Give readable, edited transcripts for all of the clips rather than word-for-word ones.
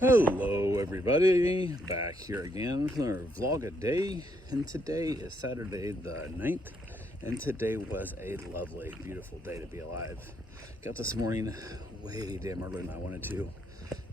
Hello everybody, back here again with another vlog a day, and today is Saturday the 9th, and today was a lovely, beautiful day to be alive. Got this morning way damn early than I wanted to.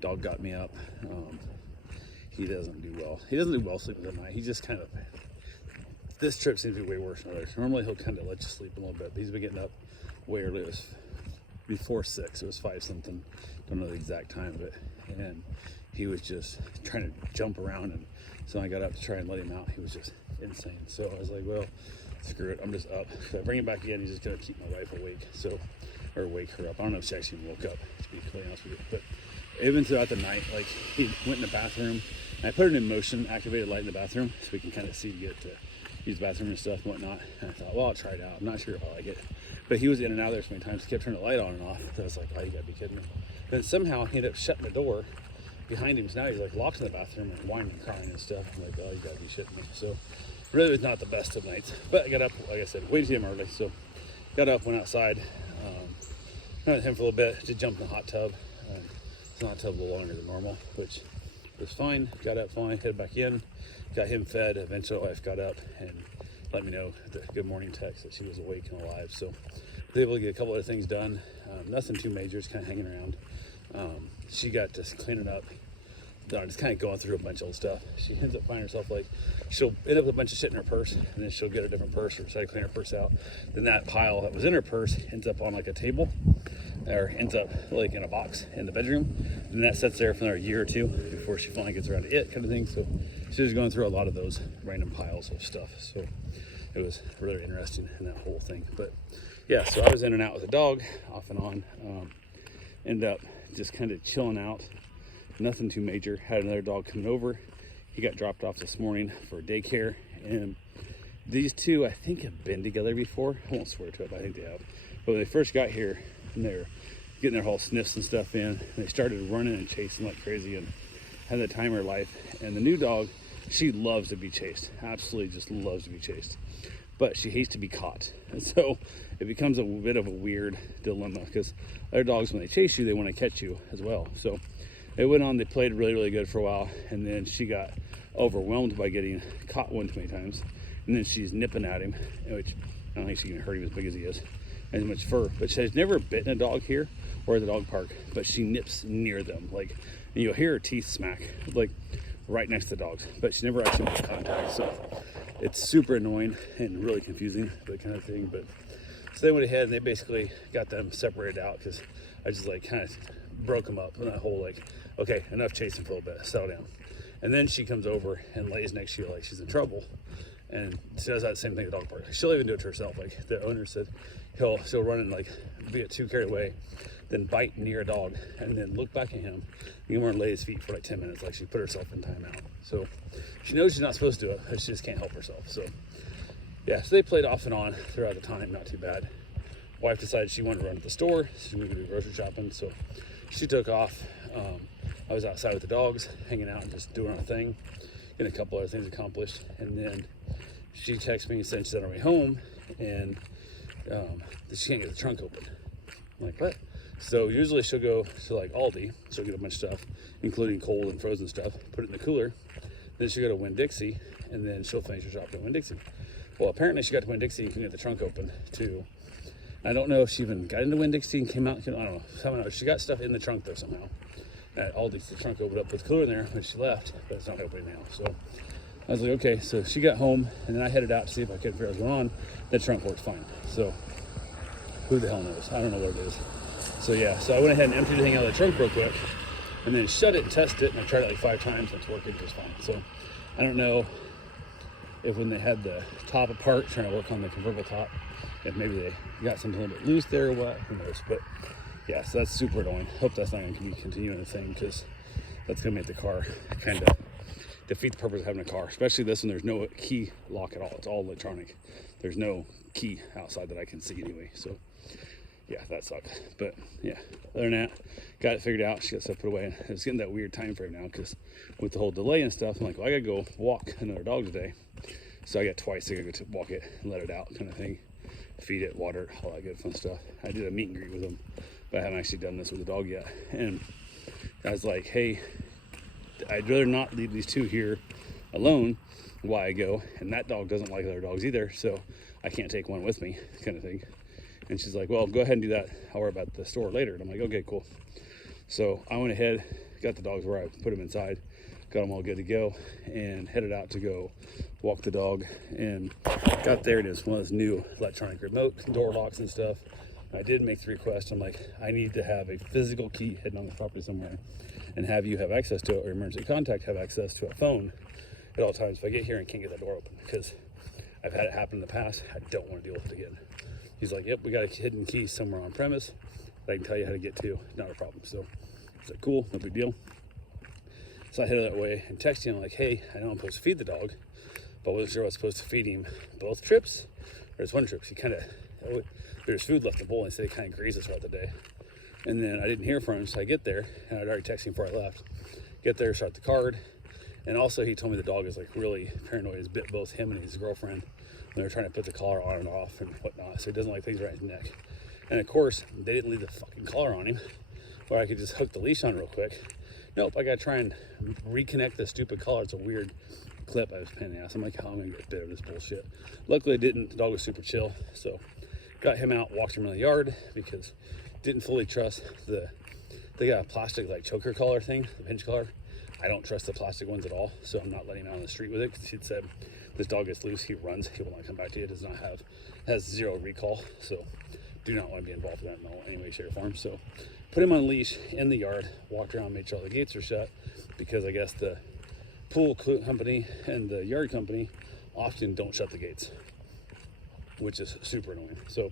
Dog got me up. He doesn't do well sleeping at night. He just kind of, this trip seems to be way worse than others. Normally he'll kind of let you sleep a little bit, but he's been getting up way early. It was before 6, it was 5 something, don't know the exact time, but and he was just trying to jump around, and so I got up to try and let him out. He was just insane. So I was like, well, screw it, I'm just up. If I bring him back in, he's just gonna keep my wife awake, or wake her up. I don't know if she actually woke up, to be completely honest with you, but even throughout the night, like, he went in the bathroom, and I put it in motion, activated light in the bathroom, so we can kind of see, get to use the bathroom and stuff and whatnot. And I thought, well, I'll try it out. I'm not sure if I like it, but he was in and out there so many times. He kept turning the light on and off. So I was like, oh, you gotta be kidding me. Then somehow he ended up shutting the door behind him. So now he's like locked in the bathroom and whining and crying and stuff. I'm like, oh, you gotta be shitting me. So really was not the best of nights, but I got up, like I said, way too damn early. So got up, went outside, went with him for a little bit, did jump in the hot tub. It's not a tub a little longer than normal, which was fine. Got up fine, headed back in, got him fed. Eventually wife got up and let me know the good morning text that she was awake and alive. So I was able to get a couple other things done. Nothing too major, just kind of hanging around. She got just cleaning up, just kind of going through a bunch of old stuff. She ends up finding herself, like, she'll end up with a bunch of shit in her purse, and then she'll get a different purse or decide to clean her purse out. Then that pile that was in her purse ends up on like a table, or ends up like in a box in the bedroom, and that sits there for another year or two before she finally gets around to it, kind of thing. So she was going through a lot of those random piles of stuff. So it was really interesting in that whole thing. But yeah, so I was in and out with the dog, off and on. End up just kind of chilling out. Nothing too major. Had another dog coming over. He got dropped off this morning for daycare, and these two I think have been together before. I won't swear to it, but I think they have. But when they first got here, and they were getting their whole sniffs and stuff in, and they started running and chasing like crazy and had the time of her life. And the new dog, she loves to be chased, absolutely just loves to be chased, but she hates to be caught. And so it becomes a bit of a weird dilemma, because other dogs, when they chase you, they want to catch you as well. So it went on, they played really good for a while, and then she got overwhelmed by getting caught one too many times, and then she's nipping at him, which I don't think she can hurt him as big as he is, as much fur. But she's never bitten a dog here or at the dog park, but she nips near them, like, and you'll hear her teeth smack like right next to the dogs, but she never actually makes contact. So it's super annoying and really confusing, that kind of thing. But so they went ahead and they basically got them separated out, because I just like kind of broke them up in that whole, like, okay, enough chasing for a little bit, settle down. And then she comes over and lays next to you like she's in trouble, and she does that same thing at the dog park. She'll even do it to herself. Like the owner said, she'll run and like be too carried away, then bite near a dog, and then look back at him, and more and lay his feet for like 10 minutes, like she put herself in timeout. So she knows she's not supposed to do it, but she just can't help herself. So yeah, so they played off and on throughout the time, not too bad. Wife decided she wanted to run to the store, so she wanted to do grocery shopping, so she took off. I was outside with the dogs, hanging out and just doing our thing, getting a couple other things accomplished, and then she texted me and said she's on her way home, and that she can't get the trunk open. I'm like, what? So usually she'll go to like Aldi, she'll get a bunch of stuff, including cold and frozen stuff, put it in the cooler, then she'll go to Winn-Dixie, and then she'll finish her shopping at Winn-Dixie. Well, apparently she got to Winn-Dixie and couldn't get the trunk open too. I don't know if she even got into Winn-Dixie and came out, I don't know, somehow she got stuff in the trunk though somehow. At Aldi, the trunk opened up with the cooler in there when she left, but it's not opening now. So I was like, okay, so she got home, and then I headed out to see if I could figure out what's going on. The trunk works fine. So who the hell knows? I don't know what it is. So yeah, so I went ahead and emptied everything out of the trunk real quick, and then shut it and tested it, and I tried it like 5 times, and it's working just fine. So I don't know if when they had the top apart, trying to work on the convertible top, if maybe they got something a little bit loose there or what, who knows. But yeah, so that's super annoying. Hope that's not going to be continuing the thing, because that's going to make the car kind of defeat the purpose of having a car, especially this one. There's no key lock at all. It's all electronic. There's no key outside that I can see anyway. So yeah, that sucked. But yeah, other than that, got it figured out. She got stuff put away. It's getting that weird time frame now, because with the whole delay and stuff, I'm like, well, I gotta go walk another dog today. So I got twice. I gotta go to walk it and let it out, kind of thing. Feed it, water it, all that good fun stuff. I did a meet and greet with them, but I haven't actually done this with the dog yet. And I was like, hey, I'd rather not leave these two here alone while I go, and that dog doesn't like other dogs either, so I can't take one with me, kind of thing. And she's like, well, go ahead and do that. I'll worry about the store later. And I'm like, okay, cool. So I went ahead, got the dogs where I put them inside, got them all good to go, and headed out to go walk the dog. And got there, and it's one of those new electronic remote door locks and stuff. I did make the request. I'm like, I need to have a physical key hidden on the property somewhere, and have you have access to it, or emergency contact have access to a phone at all times if I get here and can't get that door open, because I've had it happen in the past. I don't want to deal with it again. He's like, yep, we got a hidden key somewhere on premise that I can tell you how to get to. Not a problem. So it's like, cool, no big deal. So I headed that way and texted him like, hey, I know I'm supposed to feed the dog, but I wasn't sure I was supposed to feed him both trips or just one trip. He kind of, there's food left in the bowl, and he said he kind of grazes throughout the day. And then I didn't hear from him, so I get there, and I'd already texted him before I left. Get there, start the card, and also he told me the dog is like really paranoid. He's bit both him and his girlfriend. They were trying to put the collar on and off and whatnot, so he doesn't like things around his neck. And of course, they didn't leave the fucking collar on him, or I could just hook the leash on real quick. Nope, I gotta try and reconnect the stupid collar. It's a weird clip. I was pain in the ass. I'm like, how am I gonna get bit of this bullshit? Luckily, I didn't. The dog was super chill, so got him out, walked him in the yard, because didn't fully trust they got a plastic like choker collar thing, the pinch collar. I don't trust the plastic ones at all, so I'm not letting him out on the street with it, because he'd said this dog gets loose, he runs, he will not come back to you. It does not have, has zero recall, so do not want to be involved in that in any way, shape, or form. So put him on a leash in the yard, walked around, made sure all the gates are shut, because I guess the pool company and the yard company often don't shut the gates, which is super annoying. So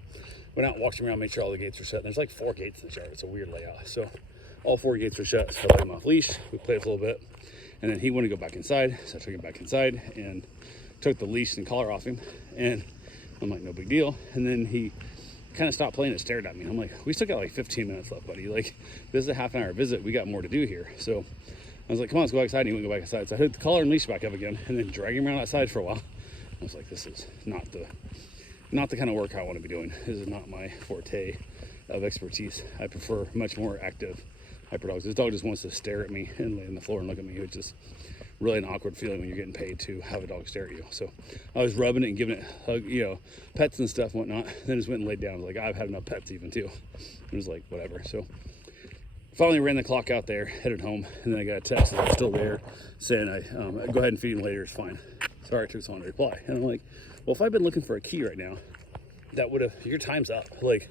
went out, walked around, made sure all the gates were shut. And there's like 4 gates in the yard. It's a weird layout. So all 4 gates were shut. So I let him off leash. We played for a little bit, and then he wanted to go back inside. So I took him back inside and took the leash and collar off him. And I'm like, no big deal. And then he kind of stopped playing and stared at me. I'm like, we still got like 15 minutes left, buddy. Like, this is a half an hour visit. We got more to do here. So I was like, come on, let's go outside. And he wouldn't go back inside. So I hooked the collar and leash back up again, and then drag him around outside for a while. I was like, this is not the kind of work I want to be doing. This is not my forte of expertise. I prefer much more active hyper dogs. This dog just wants to stare at me and lay on the floor and look at me, which is really an awkward feeling when you're getting paid to have a dog stare at you. So I was rubbing it and giving it hug, pets and stuff and whatnot. Then just went and laid down. I was like, I've had enough pets even too. It was like, whatever. So finally ran the clock out there, headed home, and then I got a text that I was still there saying, go ahead and feed him later, it's fine. Sorry, it took so long to reply. And I'm like, well, if I've been looking for a key right now, that would have, your time's up. Like,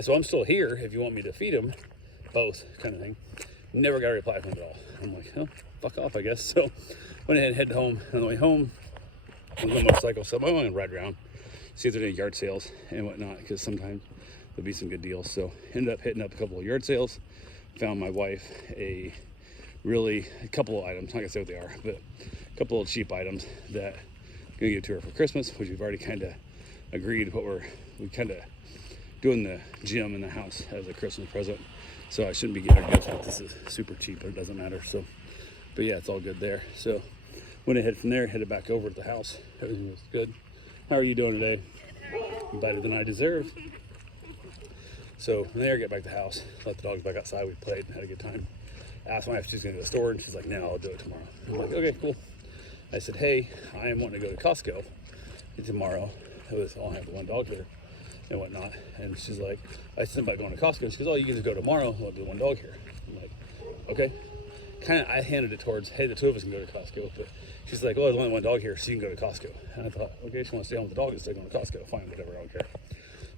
so I'm still here if you want me to feed him, both kind of thing. Never got a reply from him at all. I'm like, oh, fuck off, I guess. So went ahead and headed home. On the way home, I was on a motorcycle, so I went and ride around, see if there's any yard sales and whatnot, because sometimes there'll be some good deals. So ended up hitting up a couple of yard sales, found my wife a couple of items, not gonna say what they are, but a couple of cheap items that I'm gonna give to her for Christmas, which we've already kind of agreed what we kind of doing the gym in the house as a Christmas present. So I shouldn't be getting her gifts, but this is super cheap, but it doesn't matter. So, but yeah, it's all good there. So went ahead from there, headed back over to the house. Everything was good. How are you doing today? Better than I deserve. So from there, get back to the house, let the dogs back outside. We played, had a good time. Asked my wife if she's gonna go to the store, and she's like, no, I'll do it tomorrow. I'm like, okay, cool. I said, hey, I am wanting to go to Costco tomorrow. I'll have one dog here and whatnot. And she's like, I said about going to Costco. She goes, oh, you can just go tomorrow. I'll do one dog here. I'm like, okay. Kind of, I handed it towards, hey, the two of us can go to Costco. But she's like, oh, there's only one dog here, so you can go to Costco. And I thought, okay, she wants to stay home with the dog and stay going to Costco. Fine, whatever, I don't care.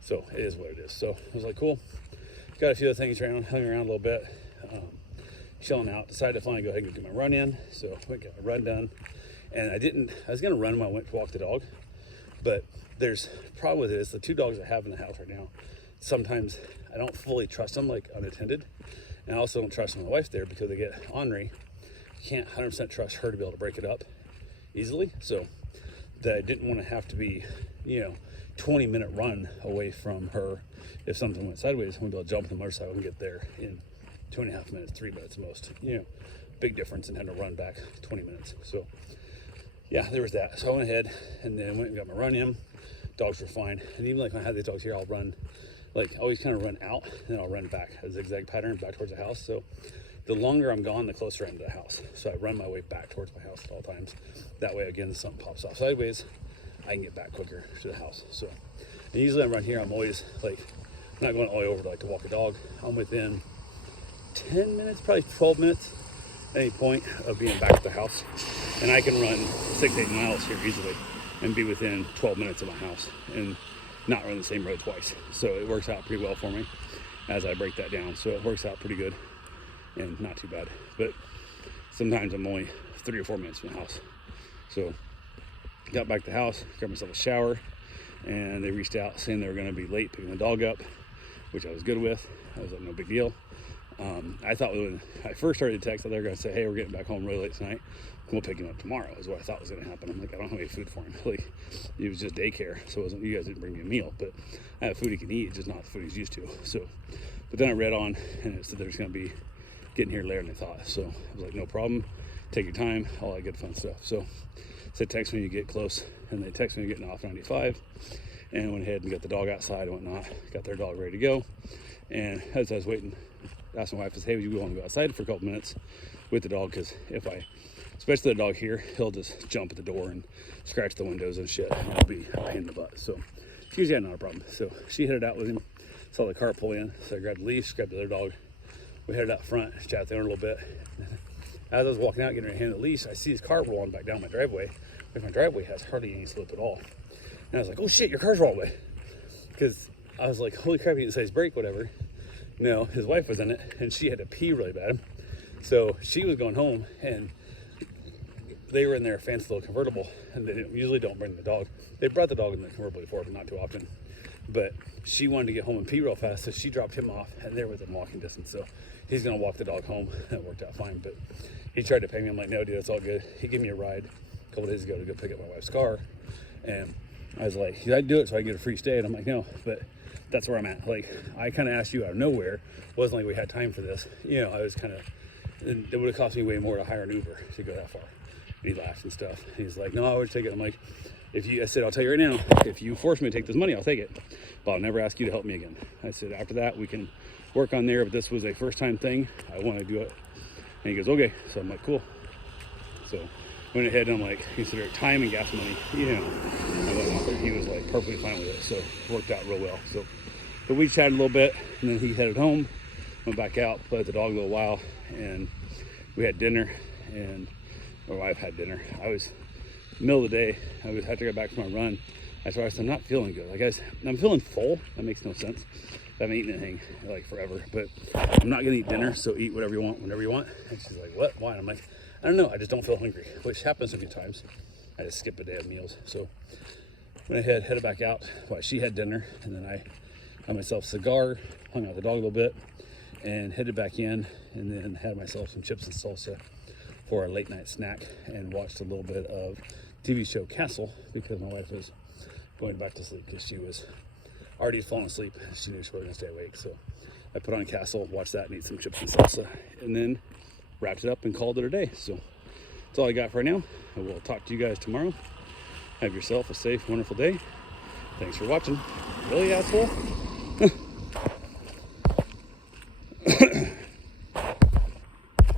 So it is what it is. So I was like, cool. Got a few other things around, hung around a little bit, chilling out. Decided to finally go ahead and get my run in. So I got my run done. And I was going to run when I went to walk the dog. But there's a problem with it is the 2 dogs I have in the house right now, sometimes I don't fully trust them, like unattended. And I also don't trust my wife there because they get ornery. You can't 100% trust her to be able to break it up easily. So that I didn't want to have to be, 20-minute run away from her. If something went sideways, I want to be able to jump on the motorcycle and get there in 2.5 minutes, 3 minutes most. Big difference in having to run back 20 minutes. So yeah, there was that. So I went ahead and then went and got my run in. Dogs were fine. And even like when I had these dogs here, I'll run, like I always kind of run out and then I'll run back, a zigzag pattern back towards the house. So the longer I'm gone, the closer I am to the house. So I run my way back towards my house at all times. That way, again, if something pops off sideways, I can get back quicker to the house. So, and usually I'm around here, I'm always like, I'm not going all the way over to like to walk a dog. I'm within 10 minutes, probably 12 minutes at any point of being back at the house. And I can run 6-8 miles here easily and be within 12 minutes of my house and not run the same road twice. So it works out pretty well for me as I break that down. So it works out pretty good and not too bad. But sometimes I'm only 3 or 4 minutes from the house. So got back to the house, got myself a shower, and they reached out saying they were going to be late picking the dog up, which I was good with. I was like, no big deal. I thought when I first started the text, they were going to say, hey, we're getting back home really late tonight. We'll pick him up tomorrow, is what I thought was going to happen. I'm like, I don't have any food for him. Like, it was just daycare, so it wasn't, you guys didn't bring me a meal, but I have food he can eat, just not the food he's used to. So, but then I read on, and it said there's going to be getting here later than I thought. So I was like, no problem. Take your time, all that good fun stuff. So said text me when you get close, and they text me getting off 95, and went ahead and got the dog outside and whatnot. Got their dog ready to go, and as I was waiting, asked my wife, I said, hey, would you want to go outside for a couple minutes with the dog? Because if I, especially the dog here, he'll just jump at the door and scratch the windows and shit. And it'll be a pain in the butt. So it's usually not a problem. So she headed out with him, saw the car pull in, so I grabbed the leash, grabbed the other dog. We headed out front, chatted there a little bit. As I was walking out, getting ready to hand the leash, I see his car rolling back down my driveway. But my driveway has hardly any slip at all. And I was like, oh shit, your car's rolling away. Because I was like, holy crap, he didn't say his brake, whatever. No, his wife was in it, and she had to pee really bad. So she was going home, and they were in their fancy little convertible, and they usually don't bring the dog. They brought the dog in the convertible before, but not too often. But she wanted to get home and pee real fast, so she dropped him off, and they're within walking distance. So he's gonna walk the dog home. That worked out fine. But he tried to pay me. I'm like, no, dude, it's all good. He gave me a ride a couple days ago to go pick up my wife's car, and I was like, should I do it so I get a free stay? And I'm like, no, but that's where I'm at. Like, I kind of asked you out of nowhere. It wasn't like we had time for this. You know, I was kind of, it would have cost me way more to hire an Uber to go that far. And he laughed and stuff. He's like, no, I would take it. I'm like, I said, I'll tell you right now, if you force me to take this money, I'll take it. But I'll never ask you to help me again. I said, after that, we can work on there. But this was a first time thing. I want to do it. And he goes, okay. So I'm like, cool. So went ahead and I'm like, consider it time and gas money, you know. And he was like perfectly fine with it. So it worked out real well. So, but we chatted a little bit, and then he headed home, went back out, played with the dog a little while, and we had dinner, and my wife had dinner. I was, middle of the day, after I got back from my run, I realized I'm not feeling good. Like I'm feeling full. That makes no sense. I haven't eaten anything like forever, but I'm not gonna eat dinner, so eat whatever you want, whenever you want. And she's like, what, why? And I'm like, I don't know, I just don't feel hungry, which happens a few times. I just skip a day of meals. So went ahead, headed back out while she had dinner, and then I had myself a cigar, hung out the dog a little bit, and headed back in, and then had myself some chips and salsa for a late night snack, and watched a little bit of TV show Castle, because my wife was going back to sleep because she was already fallen asleep. She knew she wasn't gonna stay awake. So I put on Castle, watched that, and ate some chips and salsa, and then wrapped it up and called it a day. So that's all I got for right now. I will talk to you guys tomorrow. Have yourself a safe, wonderful day. Thanks for watching. Really, asshole?